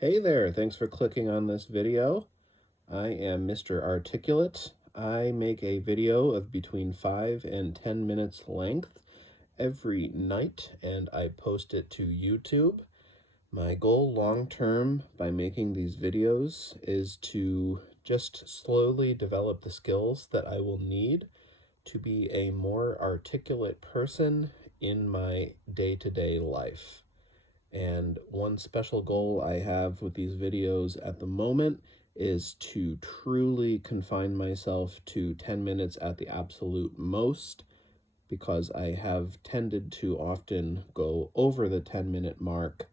Hey there, thanks for clicking on this video. I am Mr. Articulate. I make a video of between 5 and 10 minutes length every night, and I post it to YouTube. My goal long term by making these videos is to just slowly develop the skills that I will need to be a more articulate person in my day-to-day life. And one special goal I have with these videos at the moment is to truly confine myself to 10 minutes at the absolute most, because I have tended to often go over the 10-minute mark,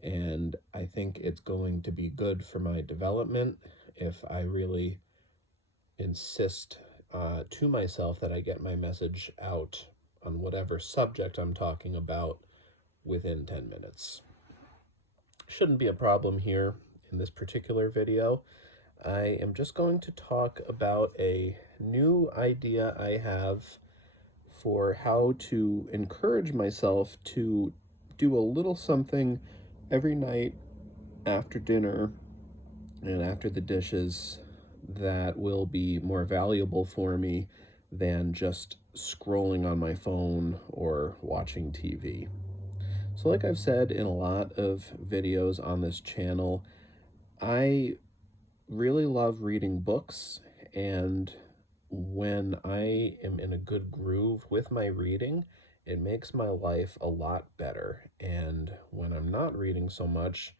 and I think it's going to be good for my development if I really insist to myself that I get my message out on whatever subject I'm talking about within 10 minutes. Shouldn't be a problem here in this particular video. I am just going to talk about a new idea I have for how to encourage myself to do a little something every night after dinner and after the dishes that will be more valuable for me than just scrolling on my phone or watching TV. So like I've said in a lot of videos on this channel, I really love reading books, and when I am in a good groove with my reading, it makes my life a lot better. And when I'm not reading so much,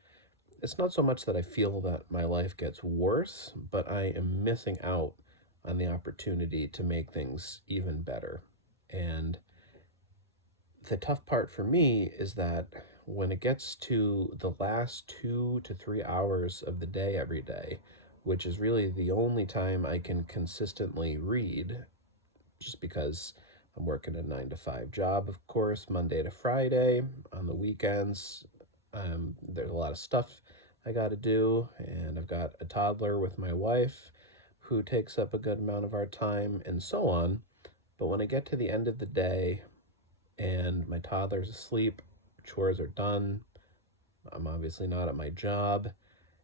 it's not so much that I feel that my life gets worse, but I am missing out on the opportunity to make things even better. And the tough part for me is that when it gets to the last 2 to 3 hours of the day every day, which is really the only time I can consistently read, just because I'm working a 9 to 5 job, of course, Monday to Friday. On the weekends, there's a lot of stuff I got to do, and I've got a toddler with my wife who takes up a good amount of our time, and so on. But when I get to the end of the day, and my toddler's asleep, chores are done, I'm obviously not at my job,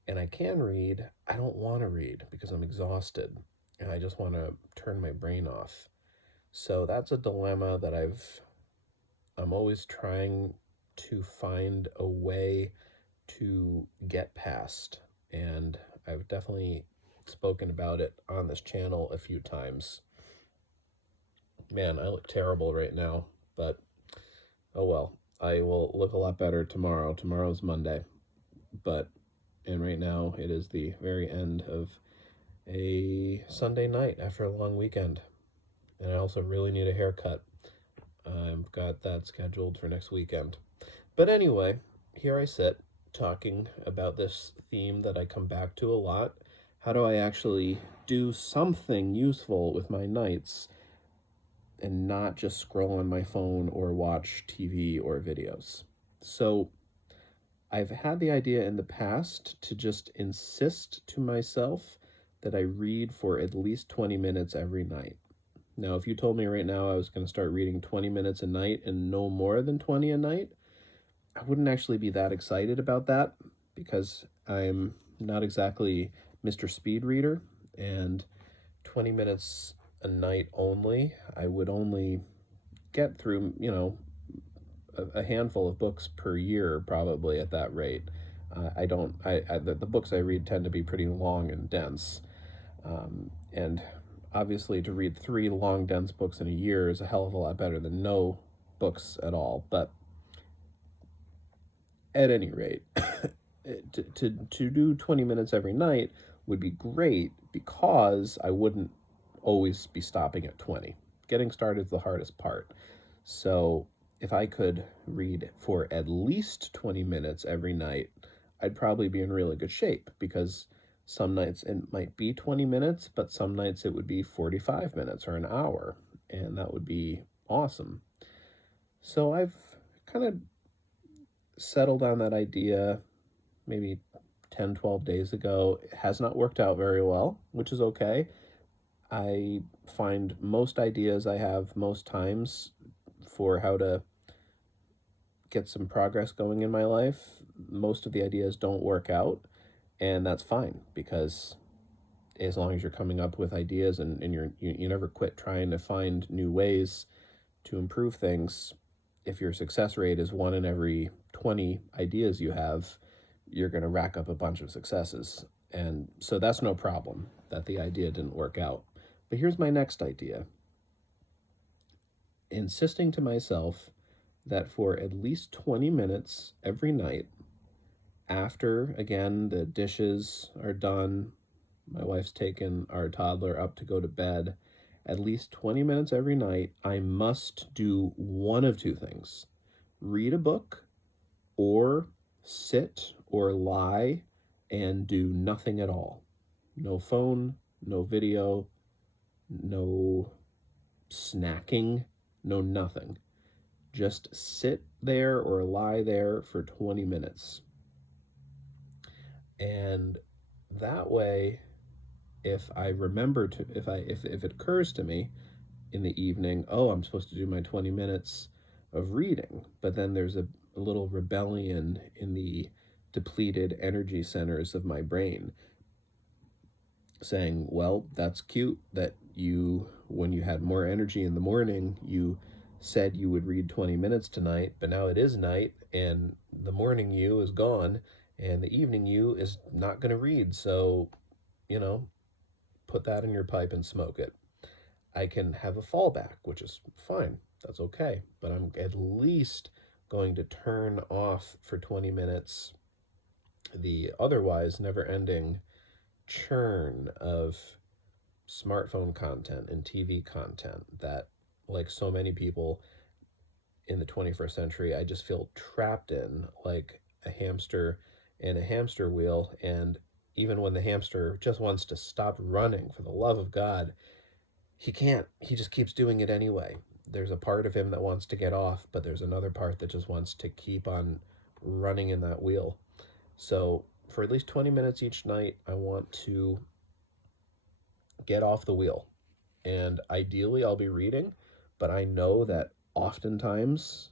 and I can read, I don't want to read because I'm exhausted and I just want to turn my brain off. So that's a dilemma that I'm always trying to find a way to get past, and I've definitely spoken about it on this channel a few times. Man, I look terrible right now, but oh well, I will look a lot better tomorrow. Tomorrow's Monday, and right now it is the very end of a Sunday night after a long weekend. And I also really need a haircut. I've got that scheduled for next weekend. But anyway, here I sit talking about this theme that I come back to a lot. How do I actually do something useful with my nights and not just scroll on my phone or watch TV or videos? So I've had the idea in the past to just insist to myself that I read for at least 20 minutes every night. Now, if you told me right now I was going to start reading 20 minutes a night and no more than 20 a night, I wouldn't actually be that excited about that, because I'm not exactly Mr. Speed Reader, and 20 minutes a night only, I would only get through, a handful of books per year probably at that rate. I don't, the books I read tend to be pretty long and dense. And obviously to read 3 long, dense books in a year is a hell of a lot better than no books at all. But at any rate, to do 20 minutes every night would be great, because I wouldn't always be stopping at 20. Getting started is the hardest part. So if I could read for at least 20 minutes every night, I'd probably be in really good shape, because some nights it might be 20 minutes, but some nights it would be 45 minutes or an hour, and that would be awesome. So I've kind of settled on that idea maybe 10, 12 days ago. It has not worked out very well, which is okay. I find most ideas I have most times for how to get some progress going in my life, most of the ideas don't work out, and that's fine, because as long as you're coming up with ideas and you never quit trying to find new ways to improve things, if your success rate is 1 in every 20 ideas you have, you're going to rack up a bunch of successes. And so that's no problem that the idea didn't work out. But here's my next idea: insisting to myself that for at least 20 minutes every night, after, again, the dishes are done, my wife's taken our toddler up to go to bed, at least 20 minutes every night, I must do one of two things: read a book, or sit or lie and do nothing at all. No phone, no video, no snacking, no nothing. Just sit there or lie there for 20 minutes. And that way, if I remember to, if it occurs to me in the evening, oh, I'm supposed to do my 20 minutes of reading, but then there's a little rebellion in the depleted energy centers of my brain saying, well, that's cute that you, when you had more energy in the morning, you said you would read 20 minutes tonight, but now it is night and the morning you is gone and the evening you is not going to read. So, you know, put that in your pipe and smoke it. I can have a fallback, which is fine. That's okay. But I'm at least going to turn off for 20 minutes the otherwise never ending churn of smartphone content and TV content that, like so many people in the 21st century, I just feel trapped in, like a hamster in a hamster wheel. And even when the hamster just wants to stop running, for the love of God, he can't. He just keeps doing it anyway. There's a part of him that wants to get off, but there's another part that just wants to keep on running in that wheel. So for at least 20 minutes each night, I want to get off the wheel. And ideally, I'll be reading, but I know that oftentimes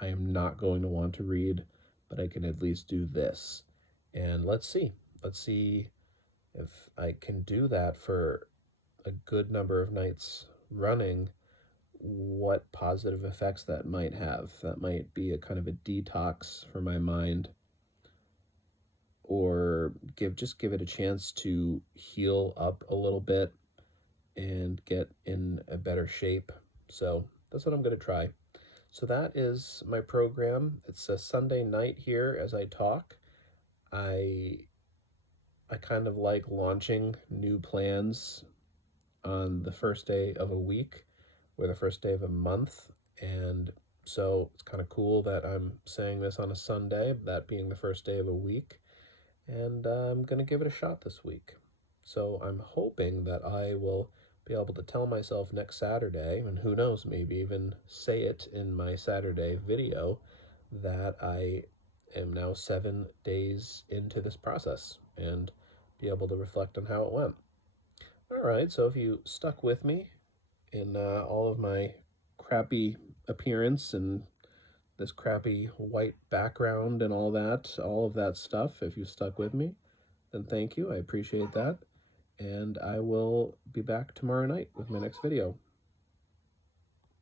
I am not going to want to read, but I can at least do this. And let's see. Let's see if I can do that for a good number of nights running, what positive effects that might have. That might be a kind of a detox for my mind, or give it a chance to heal up a little bit and get in a better shape. So that's what I'm going to try. So that is my program. It's a Sunday night here as I talk. I kind of like launching new plans on the first day of a week or the first day of a month. And so it's kind of cool that I'm saying this on a Sunday, that being the first day of a week. And I'm going to give it a shot this week. So I'm hoping that I will be able to tell myself next Saturday, and who knows, maybe even say it in my Saturday video, that I am now 7 days into this process and be able to reflect on how it went. All right, so if you stuck with me in all of my crappy appearance and this crappy white background and all of that stuff, if you stuck with me, then thank you. I appreciate that. And I will be back tomorrow night with my next video.